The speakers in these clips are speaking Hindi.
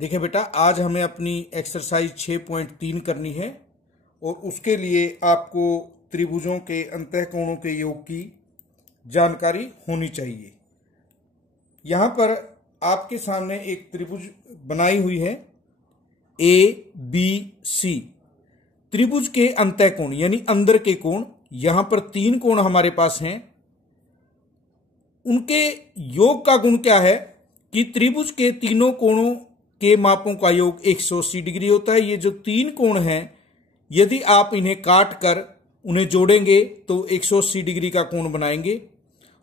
देखिए बेटा, आज हमें अपनी एक्सरसाइज 6.3 करनी है और उसके लिए आपको त्रिभुजों के अंतःकोणों के योग की जानकारी होनी चाहिए। यहाँ पर आपके सामने एक त्रिभुज बनाई हुई है ABC। त्रिभुज के अंतःकोण यानी अंदर के कोण, यहाँ पर 3 कोण हमारे पास हैं। उनके योग का गुण क्या है कि त्रिभुज के तीनों कोणों के मापों का योग 180 डिग्री होता है। ये जो 3 कोण हैं, यदि आप इन्हें काट कर उन्हें जोड़ेंगे तो 180 डिग्री का कोण बनाएंगे।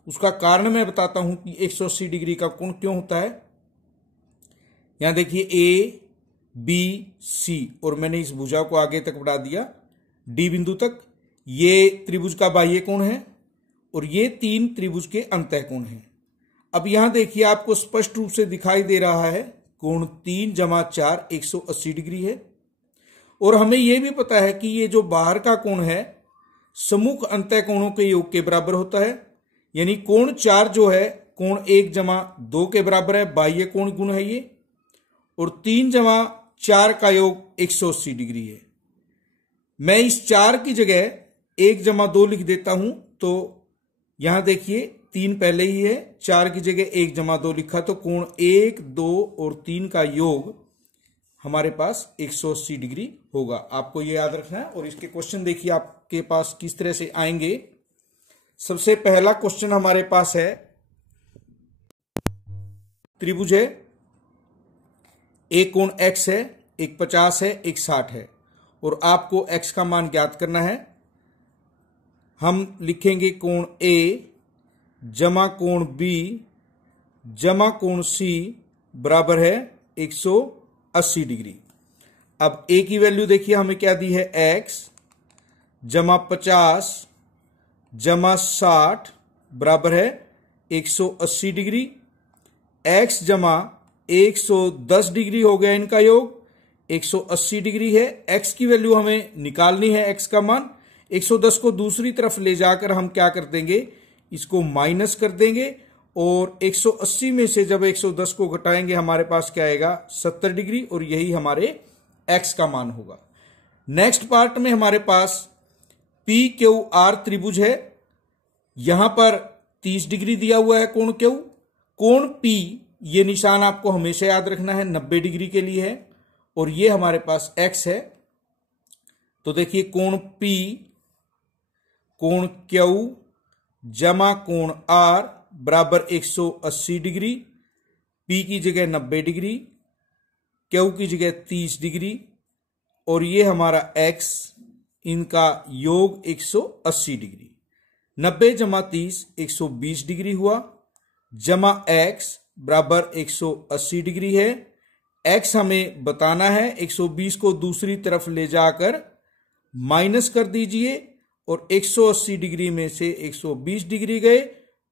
उसका कारण मैं बताता हूं कि 180 डिग्री का कोण क्यों होता है। यहां देखिए ABC और मैंने इस भुजा को आगे तक बढ़ा दिया D बिंदु तक। ये त्रिभुज का बाह्य कोण है और ये 3 त्रिभुज के अंतःकोण हैं। अब यहां देखिए, आपको स्पष्ट रूप से दिखाई दे रहा है कोण 3 + 4 180 डिग्री है। और हमें यह भी पता है कि ये जो बाहर का कोण है सम्मुख अंतःकोणों के योग के बराबर होता है। यानी कोण 4 जो है कोण 1 + 2 के बराबर है, बाह्य कोण गुण है ये। और 3 + 4 का योग 180 डिग्री है। मैं इस 4 की जगह 1 + 2 लिख देता हूं, तो यहां देखिए 3 पहले ही है, 4 की जगह 1 + 2 लिखा, तो कोण 1, 2 और 3 का योग हमारे पास 180 डिग्री होगा। आपको ये याद रखना है। और इसके क्वेश्चन देखिए आपके पास किस तरह से आएंगे। सबसे पहला क्वेश्चन हमारे पास है, त्रिभुज है, एक कोण x है, एक 50 है, एक 60 है और आपको x का मान ज्ञात करना है। हम लिखेंगे कोण A जमा कोण B जमा कोण C बराबर है 180 डिग्री। अब A की वैल्यू देखिए हमें क्या दी है, x जमा 50 जमा 60 बराबर है 180 डिग्री। x जमा 110 डिग्री हो गया, इनका योग 180 डिग्री है। x की वैल्यू हमें निकालनी है, x का मान। 110 को दूसरी तरफ ले जाकर हम क्या कर देंगे, इसको माइनस कर देंगे और 180 में से जब 110 को घटाएंगे हमारे पास क्या आएगा, 70 डिग्री, और यही हमारे x का मान होगा। नेक्स्ट पार्ट में हमारे पास PQR त्रिभुज है। यहां पर 30 डिग्री दिया हुआ है कोण Q। कोण P, ये निशान आपको हमेशा याद रखना है, 90 डिग्री के लिए है और ये हमारे पास x है। तो देखिए कोण P कोण Q जमा कोण R बराबर 180 डिग्री। P की जगह 90 डिग्री, Q की जगह 30 डिग्री और ये हमारा x, इनका योग 180 डिग्री। 90 जमा 30 120 डिग्री हुआ, जमा x बराबर 180 डिग्री है। x हमें बताना है, 120 को दूसरी तरफ ले जाकर माइनस कर दीजिए और 180 डिग्री में से 120 डिग्री गए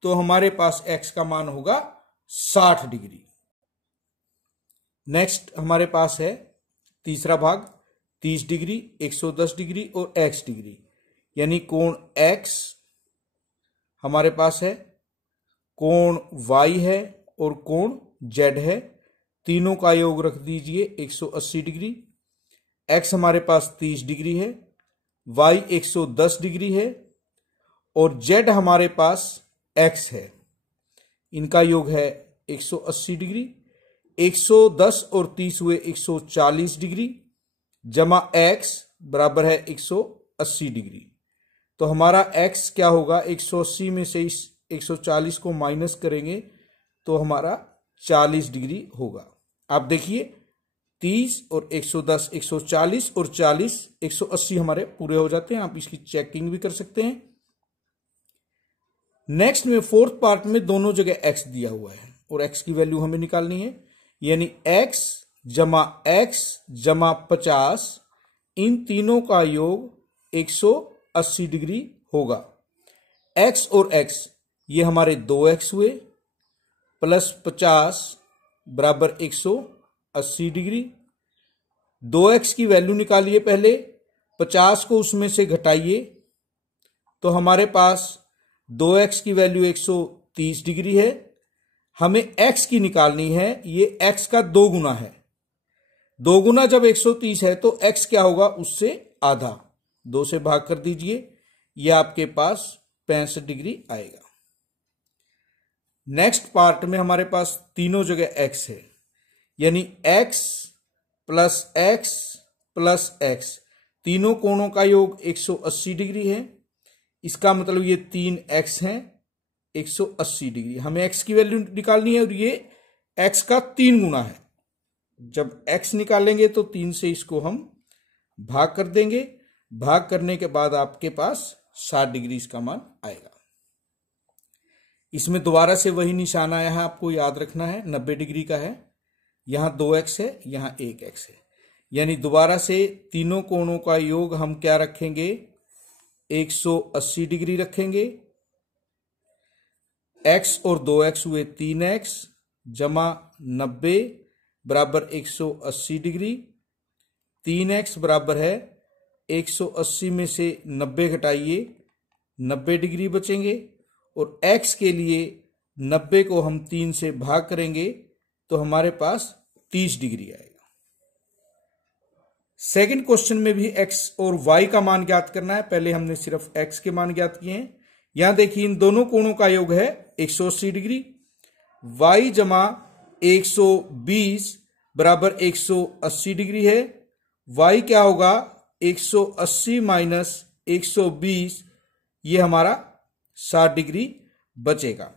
तो हमारे पास x का मान होगा 60 डिग्री। नेक्स्ट हमारे पास है तीसरा भाग, 30 डिग्री, 110 डिग्री और x डिग्री। यानी कोण x हमारे पास है, कोण y है और कोण z है। तीनों का योग रख दीजिए 180 डिग्री। x हमारे पास 30 डिग्री है, y 110 डिग्री है और z हमारे पास x है। इनका योग है 180 डिग्री। 110 और 30 हुए 140 डिग्री, जमा x बराबर है 180 डिग्री। तो हमारा x क्या होगा, 180 में से इस 140 को माइनस करेंगे तो हमारा 40 डिग्री होगा। आप देखिए 30 और 110, 140 और 40, 180 हमारे पूरे हो जाते हैं। आप इसकी चेकिंग भी कर सकते हैं। नेक्स्ट में फोर्थ पार्ट में दोनों जगह x दिया हुआ है और x की वैल्यू हमें निकालनी है। यानी x जमा 50, इन तीनों का योग 180 डिग्री होगा। x और x ये हमारे 2x हुए, प्लस 50 बराबर 180 डिग्री। 2x की वैल्यू निकालिए पहले, 50 को उसमें से घटाइए तो हमारे पास 2x की वैल्यू 130 डिग्री है। हमें x की निकालनी है, ये x का 2 गुना है 2 गुना जब 130 है तो x क्या होगा, उससे आधा, 2 से भाग कर दीजिए, यह आपके पास 65 डिग्री आएगा। नेक्स्ट पार्ट में हमारे पास तीनों जगह x है, यानी x plus x plus x, तीनों कोणों का योग 180 डिग्री है। इसका मतलब ये 3x है 180 डिग्री। हमें x की वैल्यू निकालनी है और ये x का 3 गुना है। जब x निकालेंगे तो 3 से इसको हम भाग कर देंगे, भाग करने के बाद आपके पास 60 डिग्री इसका मान आएगा। इसमें दोबारा से वही निशान आया है, आपको याद रखना है, 90 डिग्री का है। यहां 2x है, यहां 1x है, यानी दोबारा से तीनों कोणों का योग हम क्या रखेंगे, 180 डिग्री रखेंगे। x और 2x हुए 3x जमा 90 बराबर 180 डिग्री। 3x बराबर है 180 में से 90 घटाइए, 90 डिग्री बचेंगे। और x के लिए 90 को हम 3 से भाग करेंगे तो हमारे पास 30 डिग्री आएगा। सेकंड क्वेश्चन में भी x और y का मान ज्ञात करना है। पहले हमने सिर्फ x के मान ज्ञात किए हैं। यहां देखिए इन दोनों कोणों का योग है 180 डिग्री। y जमा 120 बराबर 180 डिग्री है। y क्या होगा, 180 माइनस 120, ये हमारा 60 डिग्री बचेगा।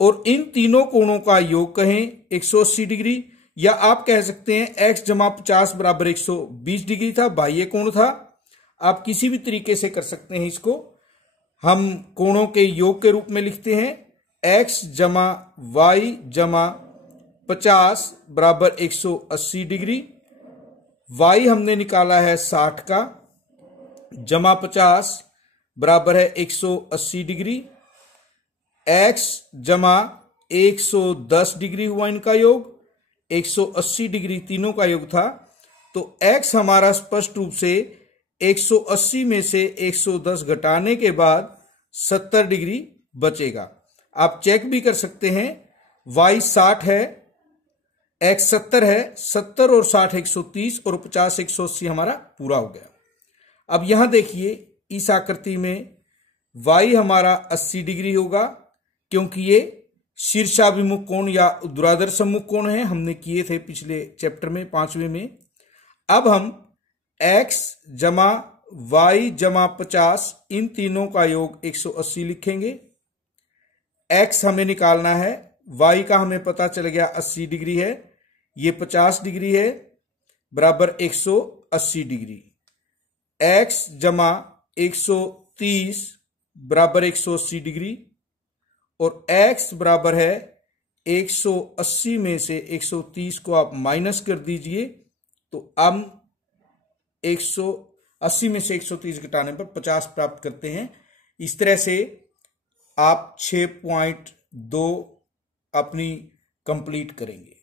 और इन तीनों कोणों का योग कहें 180 डिग्री, या आप कह सकते हैं x जमा 50 बराबर 120 डिग्री था, बाह्य कोण था। आप किसी भी तरीके से कर सकते हैं। इसको हम कोणों के योग के रूप में लिखते हैं, x जमा y जमा 50 बराबर 180 डिग्री। y हमने निकाला है 60 का, जमा 50 बराबर है 180 डिग्री। x जमा 110 डिग्री हुआ इनका योग, 180 डिग्री तीनों का योग था। तो x हमारा स्पष्ट रूप से 180 में से 110 घटाने के बाद 70 डिग्री बचेगा। आप चेक भी कर सकते हैं, y 60 है, x 70 है, 70 और 60 130 और 50 180 हमारा पूरा हो गया। अब यहां देखिए इस आकृति में y हमारा 80 डिग्री होगा, क्योंकि ये शीर्षाभिमुख कोण या ऊर्ध्वाधर सम्मुख कोण है, हमने किए थे पिछले चैप्टर में 5वें में। अब हम x जमा y जमा 50 इन तीनों का योग 180 लिखेंगे। x हमें निकालना है, y का हमें पता चल गया 80 डिग्री है, ये 50 डिग्री है, बराबर 180 डिग्री। x जमा 130 बराबर 180 डिग्री, और x बराबर है 180 में से 130 को आप माइनस कर दीजिए, तो हम 180 में से 130 घटाने पर 50 प्राप्त करते हैं। इस तरह से आप 6.2 अपनी कंप्लीट करेंगे।